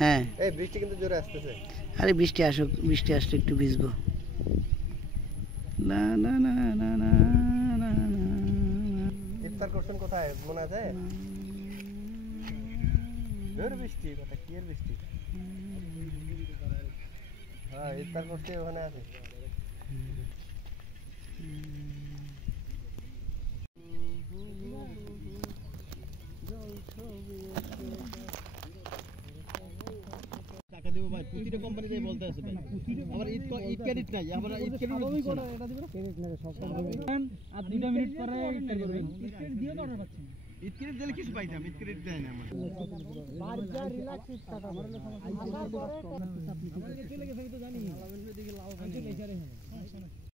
হ্যাঁ এই বৃষ্টি কিন্তু জোরে আসতেছে। আরে বৃষ্টি আসুক, বৃষ্টি আসলে একটু ভিজবো। না না না না না না ইফতার করছেন কোথায় মনে আছে? জোরে বৃষ্টি, কথা কি এর বৃষ্টি? হ্যাঁ ইফতার করতে ওখানে আছে। টাকা দেব ভাই, প্রতিটা কোম্পানিতে বলতে আছে ভাই। আবার ঈদ ক্রেডিট নাই, আমরা ঈদ ক্রেডিট দিচ্ছি না। এটা দিবেন ক্রেডিট লাগে সব কোম্পানি। আর 2 মিনিট পরে ইফতার করবেন। ঈদ ক্রেডিট দিয়ে অর্ডার পাচ্ছেন। ঈদ ক্রেডিট দিলে কিছু পাইতাম, ঈদ ক্রেডিট দেয় না আমাদের। বার যা রিল্যাক্স টাকা আমার হলো সমস্যা। আসার পরে আপনি চলে গেছে আমি তো জানি। লাল দিকে লাল